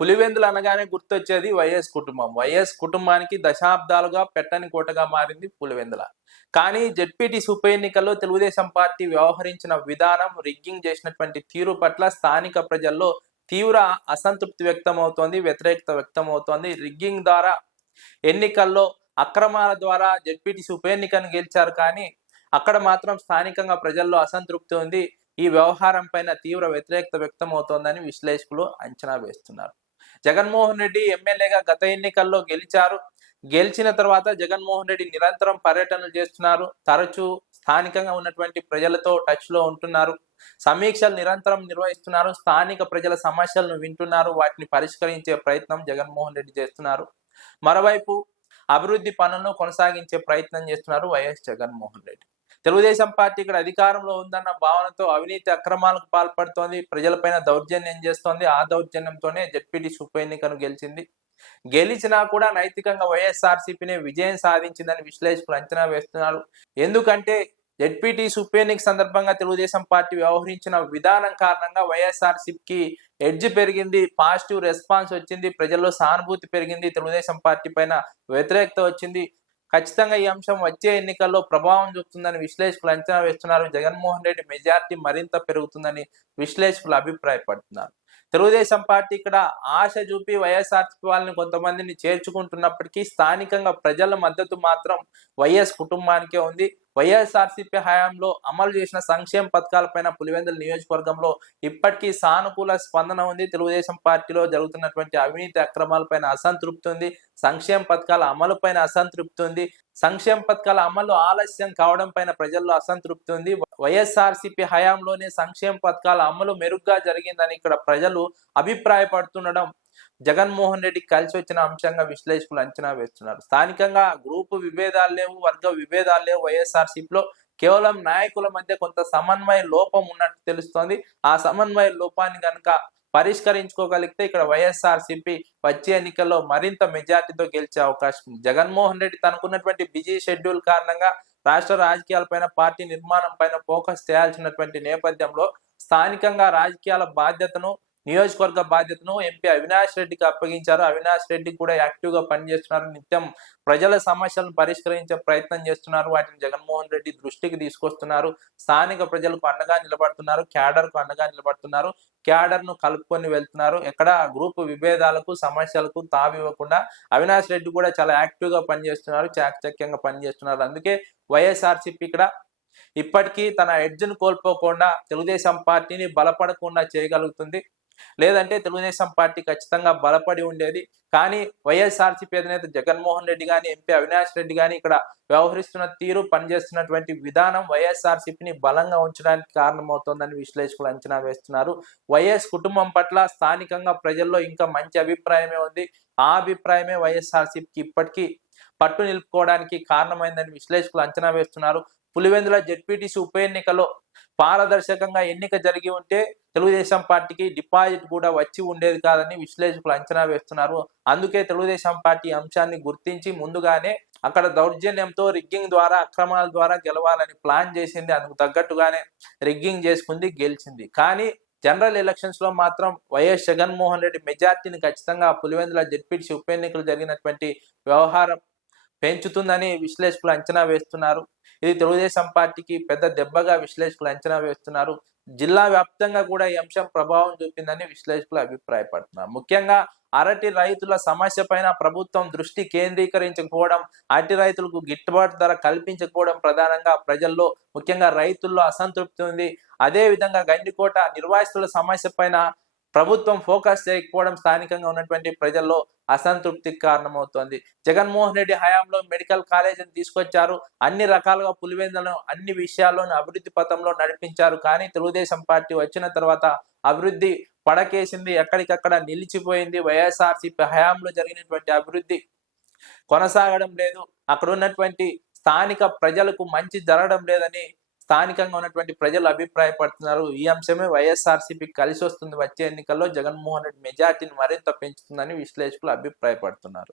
పులివెందులు అనగానే గుర్తొచ్చేది వైఎస్ కుటుంబం. వైఎస్ కుటుంబానికి దశాబ్దాలుగా పెట్టని కోటగా మారింది పులివెందుల. కానీ జెడ్పీటీసీ ఉప ఎన్నికల్లో తెలుగుదేశం పార్టీ వ్యవహరించిన విధానం, రిగ్గింగ్ చేసినటువంటి తీరు పట్ల స్థానిక ప్రజల్లో తీవ్ర అసంతృప్తి వ్యక్తమవుతోంది, వ్యతిరేకత వ్యక్తమవుతోంది. రిగ్గింగ్ ద్వారా ఎన్నికల్లో అక్రమాల ద్వారా జెడ్పీటీసీ ఉప ఎన్నికను గెలిచారు, కానీ అక్కడ మాత్రం స్థానికంగా ప్రజల్లో అసంతృప్తి ఉంది. ఈ వ్యవహారం పైన తీవ్ర వ్యతిరేకత వ్యక్తమవుతోందని విశ్లేషకులు అంచనా వేస్తున్నారు. జగన్మోహన్ రెడ్డి ఎమ్మెల్యేగా గత ఎన్నికల్లో గెలిచారు. గెలిచిన తర్వాత జగన్మోహన్ రెడ్డి నిరంతరం పర్యటనలు చేస్తున్నారు. తరచూ స్థానికంగా ఉన్నటువంటి ప్రజలతో టచ్ లో ఉంటున్నారు. సమీక్షలు నిరంతరం నిర్వహిస్తున్నారు. స్థానిక ప్రజల సమస్యలను వింటున్నారు. వాటిని పరిష్కరించే ప్రయత్నం జగన్మోహన్ రెడ్డి చేస్తున్నారు. మరోవైపు అభివృద్ధి పనులను కొనసాగించే ప్రయత్నం చేస్తున్నారు వైఎస్ జగన్మోహన్ రెడ్డి. తెలుగుదేశం పార్టీ ఇక్కడ అధికారంలో ఉందన్న భావనతో అవినీతి అక్రమాలకు పాల్పడుతోంది, ప్రజలపైన దౌర్జన్యం చేస్తోంది. ఆ దౌర్జన్యంతోనే జెడ్పీటీసీ ఉప ఎన్నికను గెలిచింది. గెలిచినా కూడా నైతికంగా వైఎస్ఆర్సీపీనే విజయం సాధించిందని విశ్లేషకులు అంచనా వేస్తున్నారు. ఎందుకంటే జెడ్పీటీసీ ఉప ఎన్నిక సందర్భంగా తెలుగుదేశం పార్టీ వ్యవహరించిన విధానం కారణంగా వైఎస్ఆర్సీపీకి ఎడ్జ్ పెరిగింది, పాజిటివ్ రెస్పాన్స్ వచ్చింది, ప్రజల్లో సానుభూతి పెరిగింది, తెలుగుదేశం పార్టీ పైన వ్యతిరేకత వచ్చింది. ఖచ్చితంగా ఈ అంశం వచ్చే ఎన్నికల్లో ప్రభావం చూపుతుందని విశ్లేషకులు అంచనా వేస్తున్నారు. జగన్మోహన్ రెడ్డి మెజార్టీ మరింత పెరుగుతుందని విశ్లేషకులు అభిప్రాయపడుతున్నారు. తెలుగుదేశం పార్టీ ఇక్కడ ఆశ చూపి వైఎస్ఆర్సీపీ వాళ్ళని కొంతమందిని చేర్చుకుంటున్నప్పటికీ స్థానికంగా ప్రజల మద్దతు మాత్రం వైఎస్ కుటుంబానికే ఉంది. వైఎస్ఆర్సీపీ హయాంలో అమలు చేసిన సంక్షేమ పథకాలపైన పులివెందుల నియోజకవర్గంలో ఇప్పటికీ సానుకూల స్పందన ఉంది. తెలుగుదేశం పార్టీలో జరుగుతున్నటువంటి అవినీతి అక్రమాలపైన అసంతృప్తి ఉంది. సంక్షేమ పథకాల అమలు పైన అసంతృప్తి ఉంది. సంక్షేమ పథకాల అమలు ఆలస్యం కావడం పైన ప్రజల్లో అసంతృప్తి ఉంది. వైఎస్ఆర్సీపీ హయాంలోనే సంక్షేమ పథకాల అమలు మెరుగ్గా జరిగిందని ఇక్కడ ప్రజలు అభిప్రాయపడుతుండడం జగన్మోహన్ రెడ్డి కలిసి వచ్చిన అంశంగా విశ్లేషకులు అంచనా వేస్తున్నారు. స్థానికంగా గ్రూపు విభేదాలు లేవు, వర్గ విభేదాలు లేవు. వైఎస్ఆర్సీపీలో కేవలం నాయకుల మధ్య కొంత సమన్వయ లోపం ఉన్నట్టు తెలుస్తోంది. ఆ సమన్వయ లోపాన్ని కనుక పరిష్కరించుకోగలిగితే ఇక్కడ వైఎస్ఆర్సీపీ వచ్చే ఎన్నికల్లో మరింత మెజార్టీతో గెలిచే అవకాశం ఉంది. జగన్మోహన్ రెడ్డి తనకున్నటువంటి బిజీ షెడ్యూల్ కారణంగా రాష్ట్ర రాజకీయాలపైన, పార్టీ నిర్మాణం పైన ఫోకస్ చేయాల్సినటువంటి నేపథ్యంలో స్థానికంగా రాజకీయాల బాధ్యతను, నియోజకవర్గ బాధ్యతను ఎంపీ అవినాష్ రెడ్డికి అప్పగించారు. అవినాష్ రెడ్డి కూడా యాక్టివ్ గా పనిచేస్తున్నారు. నిత్యం ప్రజల సమస్యలను పరిష్కరించే ప్రయత్నం చేస్తున్నారు. వాటిని జగన్మోహన్ రెడ్డి దృష్టికి తీసుకొస్తున్నారు. స్థానిక ప్రజలకు అండగా నిలబడుతున్నారు, క్యాడర్ కు అండగా నిలబడుతున్నారు, క్యాడర్ ను కలుపుకొని వెళ్తున్నారు. ఎక్కడ గ్రూప్ విభేదాలకు, సమస్యలకు తావివ్వకుండా అవినాష్ రెడ్డి కూడా చాలా యాక్టివ్ గా పనిచేస్తున్నారు, చాకచక్యంగా పనిచేస్తున్నారు. అందుకే వైఎస్ఆర్సీపీ ఇక్కడ ఇప్పటికీ తన ఎడ్జ్ను కోల్పోకుండా తెలుగుదేశం పార్టీని బలపడకుండా చేయగలుగుతుంది. లేదంటే తెలుగుదేశం పార్టీ ఖచ్చితంగా బలపడి ఉండేది. కానీ వైఎస్ఆర్సీపీ అధినేత జగన్మోహన్ రెడ్డి కానీ, ఎంపీ అవినాష్ రెడ్డి కానీ ఇక్కడ వ్యవహరిస్తున్న తీరు, పనిచేస్తున్నటువంటి విధానం వైఎస్ఆర్సీపీని బలంగా ఉంచడానికి కారణమవుతోందని విశ్లేషకులు అంచనా వేస్తున్నారు. వైఎస్ కుటుంబం పట్ల స్థానికంగా ప్రజల్లో ఇంకా మంచి అభిప్రాయమే ఉంది. ఆ అభిప్రాయమే వైఎస్ఆర్సీపీకి ఇప్పటికీ పట్టు నిలుపుకోవడానికి కారణమైందని విశ్లేషకులు అంచనా వేస్తున్నారు. పులివెందుల జెడ్పీటీసీ ఉప ఎన్నికలో పారదర్శకంగా ఎన్నిక జరిగి ఉంటే తెలుగుదేశం పార్టీకి డిపాజిట్ కూడా వచ్చి ఉండేది కాదని విశ్లేషకులు అంచనా వేస్తున్నారు. అందుకే తెలుగుదేశం పార్టీ అంశాన్ని గుర్తించి ముందుగానే అక్కడ దౌర్జన్యంతో, రిగ్గింగ్ ద్వారా, అక్రమాల ద్వారా గెలవాలని ప్లాన్ చేసింది. అందుకు తగ్గట్టుగానే రిగ్గింగ్ చేసుకుంది, గెలిచింది. కానీ జనరల్ ఎలక్షన్స్ లో మాత్రం వైఎస్ జగన్మోహన్ రెడ్డి మెజార్టీని ఖచ్చితంగా పులివెందుల జెడ్పీటీసీ ఉప ఎన్నికలు జరిగినటువంటి వ్యవహారం పెంచుతుందని విశ్లేషకులు అంచనా వేస్తున్నారు. ఇది తెలుగుదేశం పార్టీకి పెద్ద దెబ్బగా విశ్లేషకులు అంచనా వేస్తున్నారు. జిల్లా వ్యాప్తంగా కూడా ఈ అంశం ప్రభావం చూపిందని విశ్లేషకులు అభిప్రాయపడుతున్నారు. ముఖ్యంగా అరటి రైతుల సమస్య పైన ప్రభుత్వం దృష్టి కేంద్రీకరించకపోవడం, అరటి రైతులకు గిట్టుబాటు ధర కల్పించకపోవడం ప్రధానంగా ప్రజల్లో, ముఖ్యంగా రైతుల్లో అసంతృప్తి ఉంది. అదే విధంగా గండికోట నిర్వాసితుల సమస్య పైన ప్రభుత్వం ఫోకస్ చేయకపోవడం స్థానికంగా ఉన్నటువంటి ప్రజల్లో అసంతృప్తికి కారణమవుతోంది. జగన్మోహన్ రెడ్డి హయాంలో మెడికల్ కాలేజీని తీసుకొచ్చారు. అన్ని రకాలుగా పులివెందులను అన్ని విషయాల్లోనూ అభివృద్ధి పథంలో నడిపించారు. కానీ తెలుగుదేశం పార్టీ వచ్చిన తర్వాత అభివృద్ధి పడకేసింది, ఎక్కడికక్కడ నిలిచిపోయింది. వైఎస్ఆర్సీపీ హయాంలో జరిగినటువంటి అభివృద్ధి కొనసాగడం లేదు. అక్కడ ఉన్నటువంటి స్థానిక ప్రజలకు మంచి జరగడం లేదని స్థానికంగా ఉన్నటువంటి ప్రజలు అభిప్రాయపడుతున్నారు. ఈ అంశమే వైఎస్ఆర్సీపీకి కలిసి వస్తుంది. వచ్చే ఎన్నికల్లో జగన్మోహన్ రెడ్డి మెజార్టీని మరింత పెంచుతుందని విశ్లేషకులు అభిప్రాయపడుతున్నారు.